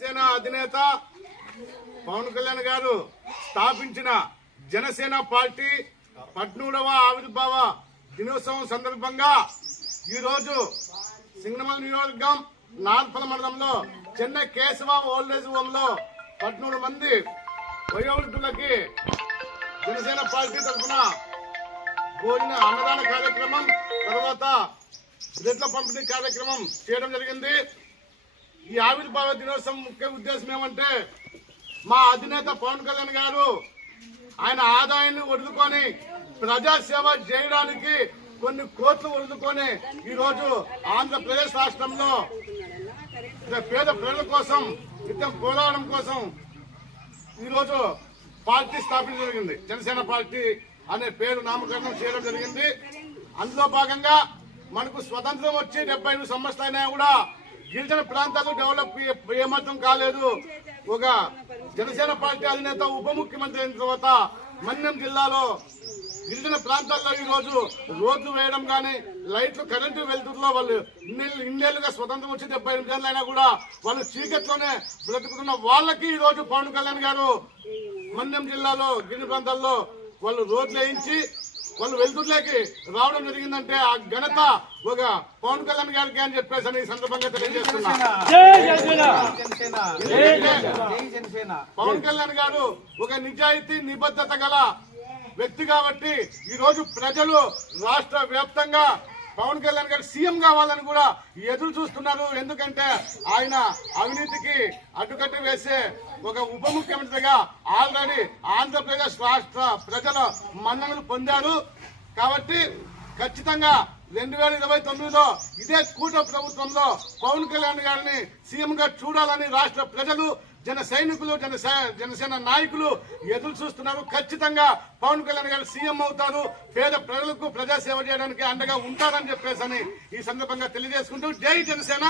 జనసేన అధినేత పవన్ కళ్యాణ్ గారు స్థాపించిన జనసేన పార్టీ 17వ ఆవిర్భావ దినోత్సవం సందర్భంగా ఈ రోజు సింగనమల నియోజకవర్గం నార్పల మండలంలో చెన్నై కేశవ ఓల్డేజ్ హోమ్ లో 13 మంది వయోవృద్ధులకి జనసేన పార్టీ తరఫున భోజన అన్నదాన కార్యక్రమం తర్వాత బ్రెడ్ల పంపిణీ కార్యక్రమం చేయడం జరిగింది. ఈ ఆవిర్భావ దినోత్సవం ముఖ్య ఉద్దేశం ఏమంటే మా అధినేత పవన్ కళ్యాణ్ గారు ఆయన ఆదాయాన్ని వదులుకొని ప్రజాసేవ చేయడానికి కొన్ని కోట్లు వదులుకొని ఈ రోజు ఆంధ్రప్రదేశ్ రాష్ట్రంలో పేద ప్రజల కోసం నిత్యం పోరాడడం కోసం ఈ రోజు పార్టీ స్థాపించడం జరిగింది. జనసేన పార్టీ అనే పేరు నామకరణం చేయడం జరిగింది. అందులో భాగంగా మనకు స్వతంత్రం వచ్చి 75 సంవత్సరాలైనా కూడా గిరిజన ప్రాంతాలు డెవలప్ ఏమాత్రం కాలేదు. ఒక జనసేన పార్టీ అధినేత ఉప ముఖ్యమంత్రి అయిన తర్వాత మన్యం జిల్లాలో గిరిజన ప్రాంతాల్లో ఈ రోజు రోడ్లు వేయడం కానీ లైట్లు కరెంటు వెళ్తుల్లో వాళ్ళు ఇన్నేళ్లుగా స్వతంత్రం వచ్చి 78 ఏళ్ళైనా కూడా వాళ్ళు చీకట్లోనే బ్రతుకుతున్న వాళ్ళకి ఈ రోజు పవన్ కళ్యాణ్ గారు మన్యం జిల్లాలో గిరిజన ప్రాంతాల్లో వాళ్ళు రోడ్లు వేయించి వాళ్ళు వెళ్తుర్లోకి రావడం జరిగిందంటే ఆ ఘనత ఒక పవన్ కళ్యాణ్ గారికి అని చెప్పేసి ఈ సందర్భంగా తెలియజేస్తున్నా. పవన్ కళ్యాణ్ గారు ఒక నిజాయితీ నిబద్ధత గల వ్యక్తి కాబట్టి ఈ రోజు ప్రజలు రాష్ట్ర వ్యాప్తంగా పవన్ కళ్యాణ్ గారు సీఎం కావాలని కూడా ఎదురు చూస్తున్నారు. ఎందుకంటే ఆయన అవినీతికి అడ్డుకట్ట వేసే ఒక ఉప ముఖ్యమంత్రిగా ఆల్రెడీ ఆంధ్రప్రదేశ్ రాష్ట్ర ప్రజల మన్ననలు పొందారు. కాబట్టి ఖచ్చితంగా 2029లో ఇదే కూటమి ప్రభుత్వంలో పవన్ కళ్యాణ్ గారిని సీఎం గా చూడాలని రాష్ట్ర ప్రజలు జన సైనికులు జనసేన నాయకులు ఎదురు చూస్తున్నారు. ఖచ్చితంగా పవన్ కళ్యాణ్ గారు సీఎం అవుతారు, పేద ప్రజలకు ప్రజాసేవ చేయడానికి అండగా ఉంటారని చెప్పేసి ఈ సందర్భంగా తెలియజేసుకుంటూ జై జనసేన.